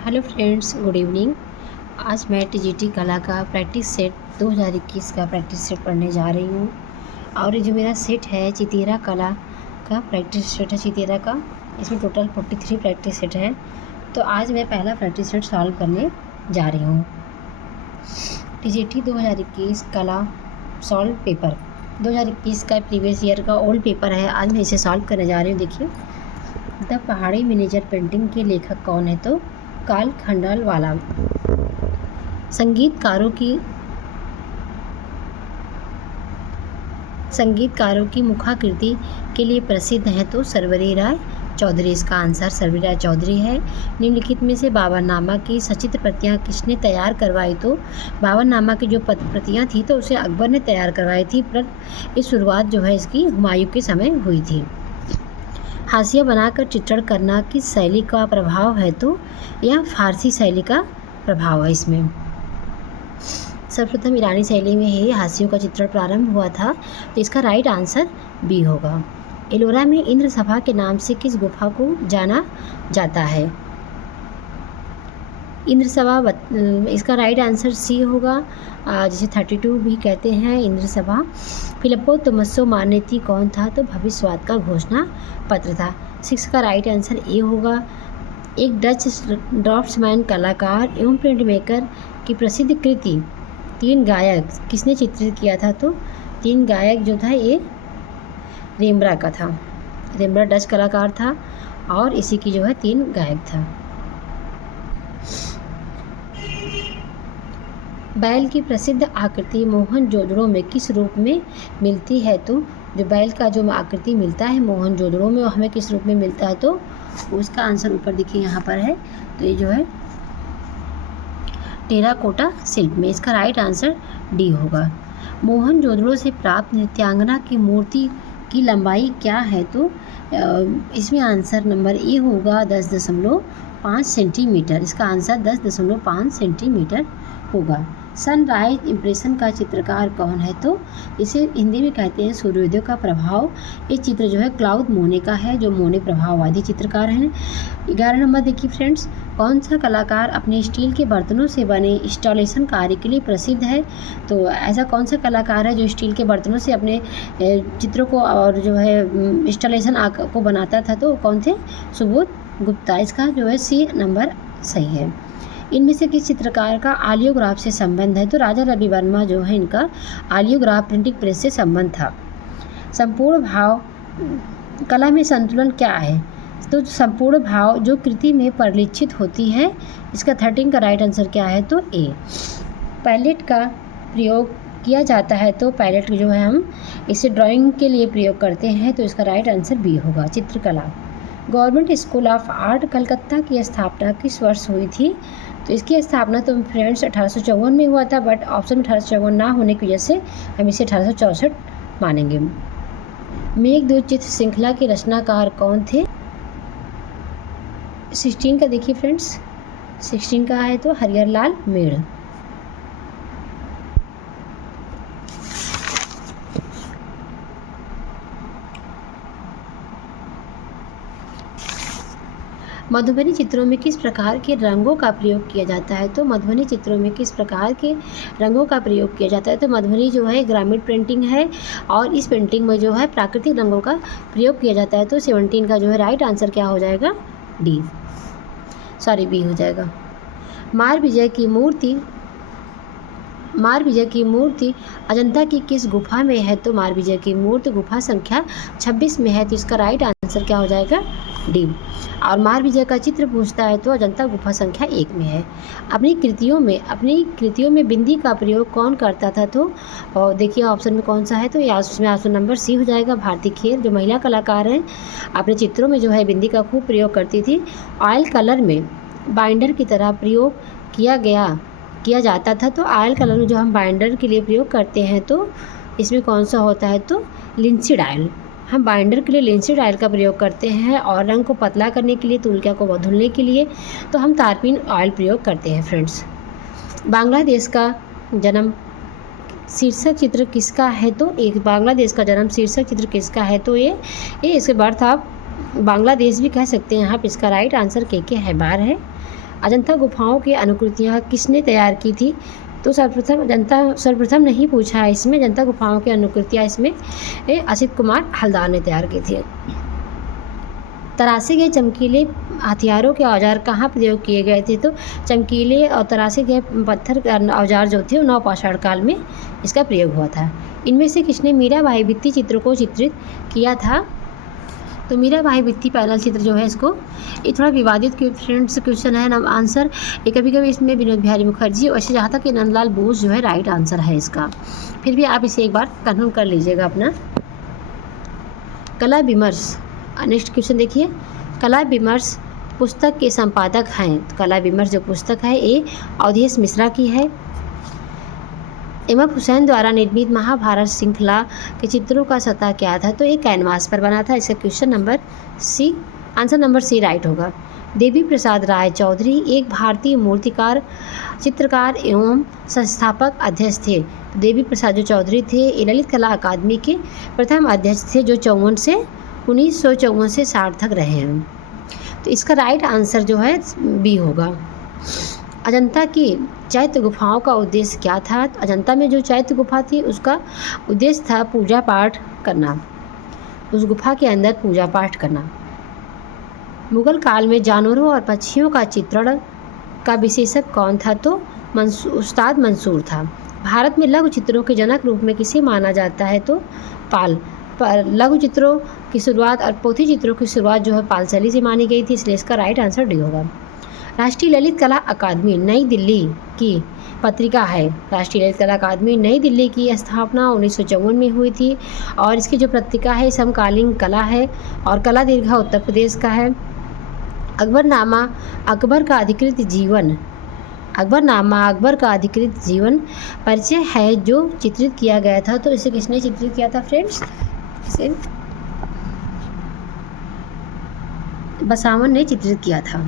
Hello friends, good evening. आज मैं TGT कला का प्रैक्टिस सेट 2021 का प्रैक्टिस सेट पढ़ने जा रही हूँ। और ये जो मेरा सेट है चितेरा कला का प्रैक्टिस सेट है चितेरा का। इसमें टोटल 43 प्रैक्टिस सेट है। तो आज मैं पहला प्रैक्टिस सेट सॉल्व करने जा रही हूँ। टीजीटी 2021 कला सॉल्व पेपर 2021 का प्रीवियस ईयर का ओल्ड पेपर है। आज मैं इसे सॉल्व करने जा रही हूँ। देखिए, द पहाड़ी मिनीचर पेंटिंग के लेखक कौन है? तो काल खंडालवाला। संगीतकारों की मुखाकृति के लिए प्रसिद्ध है तो सर्वरी राय चौधरी। इसका आंसर सर्वरी राय चौधरी है। निम्नलिखित में से बाबरनामा की सचित्र प्रतियां किसने तैयार करवाई? तो बाबरनामा की जो प्रतियां थी तो उसे अकबर ने तैयार करवाई थी, पर इस शुरुआत जो है इसकी हुमायूं के समय हुई थी। हाशिया बनाकर चित्रण करना किस शैली का प्रभाव है? तो यह फारसी शैली का प्रभाव है। इसमें सर्वप्रथम ईरानी शैली में ही हाशियों का चित्रण प्रारंभ हुआ था, तो इसका राइट आंसर बी होगा। एलोरा में इंद्र सभा के नाम से किस गुफा को जाना जाता है? इंद्र सभा, इसका राइट आंसर सी होगा, जिसे 32 भी कहते हैं इंद्र सभा। फिलिप्पो तोमसो मार्नेती कौन था? तो भविष्यवाद का घोषणा पत्र था। 6 का राइट आंसर ए होगा। एक डच ड्राफ्ट्समैन कलाकार एवं प्रिंट मेकर की प्रसिद्ध कृति 3 गायक किसने चित्रित किया था? तो 3 गायक जो था ये रेम्ब्रा का था। रेम्ब्रा डच कलाकार था और इसी की जो है 3 गायक था। बैल की प्रसिद्ध आकृति मोहनजोदड़ो में किस रूप में मिलती है? तो जो बैल का जो आकृति मिलता है मोहनजोदड़ो में, वो हमें किस रूप में मिलता है? तो उसका आंसर ऊपर देखिए यहाँ पर है। तो ये जो है टेराकोटा शिल्प में। इसका राइट आंसर डी होगा। मोहनजोदड़ो से प्राप्त नृत्यांगना की मूर्ति की लंबाई क्या है? तो इसमें आंसर नंबर ए होगा 10.5 सेंटीमीटर। इसका आंसर 10.5 सेंटीमीटर होगा। सनराइज इम्प्रेशन का चित्रकार कौन है? तो इसे हिंदी में कहते हैं सूर्योदय का प्रभाव। ये चित्र जो है क्लाउड मोने का है, जो मोने प्रभाववादी चित्रकार हैं। 11 नंबर देखिए फ्रेंड्स, कौन सा कलाकार अपने स्टील के बर्तनों से बने इंस्टॉलेशन कार्य के लिए प्रसिद्ध है? तो ऐसा कौन सा कलाकार है जो स्टील के बर्तनों से अपने चित्रों को और जो है इंस्टॉलेशन को बनाता था? तो कौन थे? सुबोध गुप्ता। इसका जो है सी नंबर सही है। इनमें से किस चित्रकार का आलियोग्राफ से संबंध है? तो राजा रवि वर्मा जो है इनका आलियोग्राफ प्रिंटिंग प्रेस से संबंध था। संपूर्ण भाव कला में संतुलन क्या है? तो संपूर्ण भाव जो कृति में परिलक्षित होती है। इसका 13 का राइट आंसर क्या है? तो ए। पैलेट का प्रयोग किया जाता है, तो पैलेट जो है हम इसे ड्राइंग के लिए प्रयोग करते हैं, तो इसका राइट आंसर बी होगा, चित्रकला। Government school of art Calcutta की स्थापना किस वर्ष हुई थी? तो इसकी स्थापना तो फ्रेंड्स 1854 में हुआ था, बट ऑप्शन में 1854 ना होने की वजह से हम इसे 1864 मानेंगे। मेघदूत चित्र श्रृंखला के रचनाकार कौन थे? 16 का देखिए फ्रेंड्स, 16 का है तो हरिहर लाल मेड़। मधुबनी चित्रों में किस प्रकार के रंगों का प्रयोग किया जाता है? तो मधुबनी चित्रों में किस प्रकार के रंगों का प्रयोग किया जाता है? तो मधुबनी जो है ग्रामीण पेंटिंग है और इस पेंटिंग में जो है प्राकृतिक रंगों का प्रयोग किया जाता है। तो 17 का जो है राइट आंसर क्या हो जाएगा? डी, सॉरी बी हो जाएगा। मारविजय की मूर्ति अजंता की किस गुफा में है? तो मारविजय की मूर्ति गुफा संख्या 26 में है, तो इसका राइट आंसर क्या हो जाएगा? डी। और मारविजय का चित्र पूछता है तो अजंता गुफा संख्या 1 में है। अपनी कृतियों में बिंदी का प्रयोग कौन करता था? तो और देखिए ऑप्शन में कौन सा है? तो इसमें ऑप्शन नंबर सी हो जाएगा, भारती खेर, जो महिला कलाकार हैं अपने चित्रों में जो है बिंदी का खूब प्रयोग करती थी। ऑयल कलर में बाइंडर की तरह प्रयोग किया जाता था। तो ऑयल कलर में जो हम बाइंडर के लिए प्रयोग करते हैं तो इसमें कौन सा होता है? तो लिंसीड ऑयल। हम बाइंडर के लिए लिंसीड ऑयल का प्रयोग करते हैं और रंग को पतला करने के लिए, तुलकिया को धुलने के लिए तो हम तारपीन ऑयल प्रयोग करते हैं फ्रेंड्स। बांग्लादेश का जन्म शीर्षक चित्र किसका है? तो एक बांग्लादेश का जन्म शीर्षक चित्र किसका है? तो ये इसके बर्थ आप बांग्लादेश भी कह सकते हैं आप। इसका राइट आंसर के हैबार है। अजंता गुफाओं की अनुकृतियाँ किसने तैयार की थी? तो सर्वप्रथम नहीं पूछा है इसमें। अजंता गुफाओं की अनुकृतियाँ इसमें असित कुमार हल्दार ने तैयार की थी। तरासे गए चमकीले हथियारों के औजार कहाँ प्रयोग किए गए थे? तो चमकीले और तरासे गए पत्थर औजार जो थे वो नवपाषाण काल में इसका प्रयोग हुआ था। इनमें से किसने मीराबाई भित्ति चित्रों को चित्रित किया था? तो मीराबाई भित्ति पैनल चित्र जो है इसको, ये थोड़ा विवादित फ्रेंड्स क्वेश्चन है ना आंसर। ये कभी कभी इसमें विनोद बिहारी मुखर्जी, वैसे जहाँ तक कि नंदलाल बोस जो है राइट आंसर है इसका। फिर भी आप इसे एक बार कन्फर्म कर लीजिएगा अपना। कला विमर्श, नेक्स्ट क्वेश्चन देखिए। कला विमर्श पुस्तक के संपादक हैं। तो कला विमर्श जो पुस्तक है ये अवधेश मिश्रा की है। इमाम हुसैन द्वारा निर्मित महाभारत श्रृंखला के चित्रों का सतह क्या था? तो ये कैनवास पर बना था। इसका question number C, answer number C right होगा। देवी प्रसाद राय चौधरी एक भारतीय मूर्तिकार, चित्रकार एवं संस्थापक अध्यक्ष थे। देवी प्रसाद जो चौधरी थे ये ललित कला अकादमी के प्रथम अध्यक्ष थे, जो 1954 से 60 तक रहे हैं। तो इसका राइट आंसर जो है बी होगा। अजंता की चैत्य गुफाओं का उद्देश्य क्या था? अजंता में जो चैत्य गुफा थी उसका उद्देश्य था पूजा पाठ करना, उस गुफा के अंदर पूजा पाठ करना। मुगल काल में जानवरों और पक्षियों का चित्रण का विशेषज्ञ कौन था? तो उस्ताद मंसूर था। भारत में लघु चित्रों के जनक रूप में किसे माना जाता है? तो पाल। पर लघु चित्रों की शुरुआत और पोथी चित्रों की शुरुआत जो है पाल शैली से मानी गई थी, इसलिए इसका राइट आंसर डी होगा। राष्ट्रीय ललित कला अकादमी नई दिल्ली की पत्रिका है। राष्ट्रीय ललित कला अकादमी नई दिल्ली की स्थापना 1954 में हुई थी और इसकी जो पत्रिका है समकालीन कला है और कला दीर्घा उत्तर प्रदेश का है। अकबरनामा अकबर का अधिकृत जीवन परिचय है जो चित्रित किया गया था। तो इसे किसने चित्रित किया था फ्रेंड्स? इसे बसावन ने चित्रित किया था।